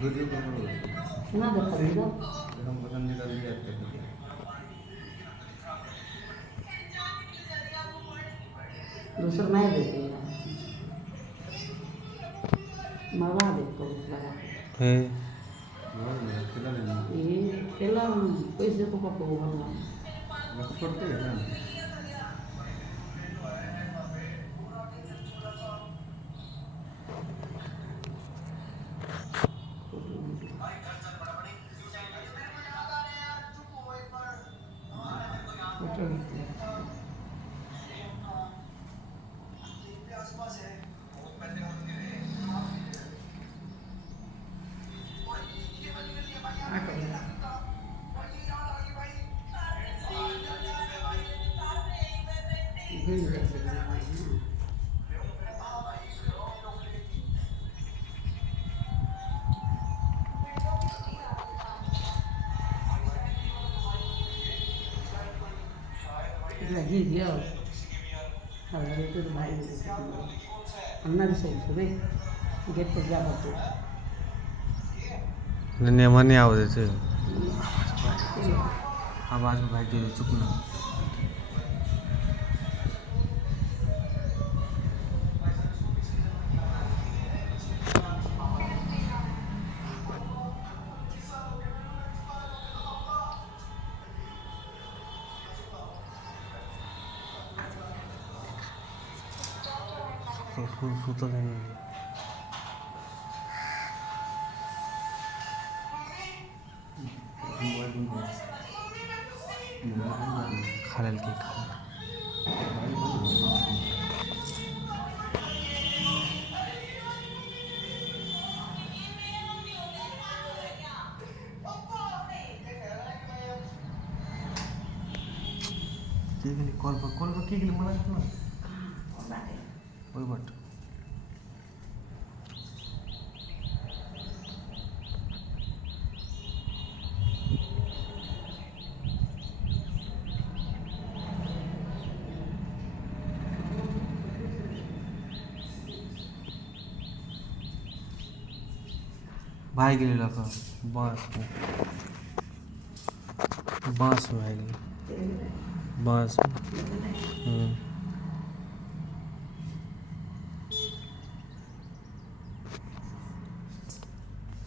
video call ना देखा दीदा हम पसंद निकाल लिया दूसरा नहीं देते हैं मरवा दे को लगा हे और मेरा खिला लेना ये केला पैसे तो पको भगवान बस छोड़ते हैं ना lagi dia kalau itu baik anak bisa sudah get pejabat tuh नेमाने आवाज येते आवाज में भाई जो चुकना सुता नहीं खालल के खा कॉल पर के लिए मना करना वही बट भाई गेले लोक बांस में भाई गेले बांस में